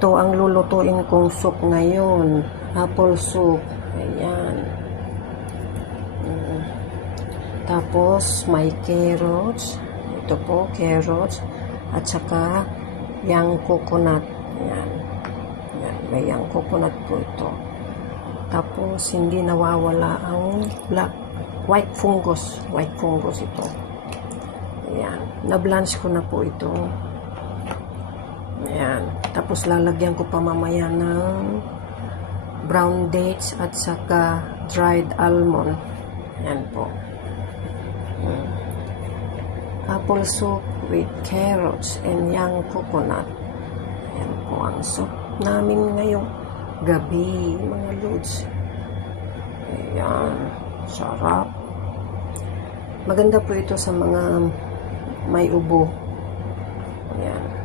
Ito ang lulutuin kong soup ngayon. Apple soup. Ayan. Mm. Tapos, may carrots. Ito po, carrots. At saka, yung coconut. Ayan. Ayan. May yung coconut po ito. Tapos, hindi nawawala ang black, white fungus. White fungus ito. Ayan. Na-blanch ko na po ito. Ayan. Tapos lalagyan ko pa mamaya ng brown dates at saka dried almond. Ayan po. Mm. Apple soup with carrots and young coconut. Ayan po ang soup namin ngayong gabi, mga lods. Ayan. Sarap. Maganda po ito sa mga may ubo. Ayan.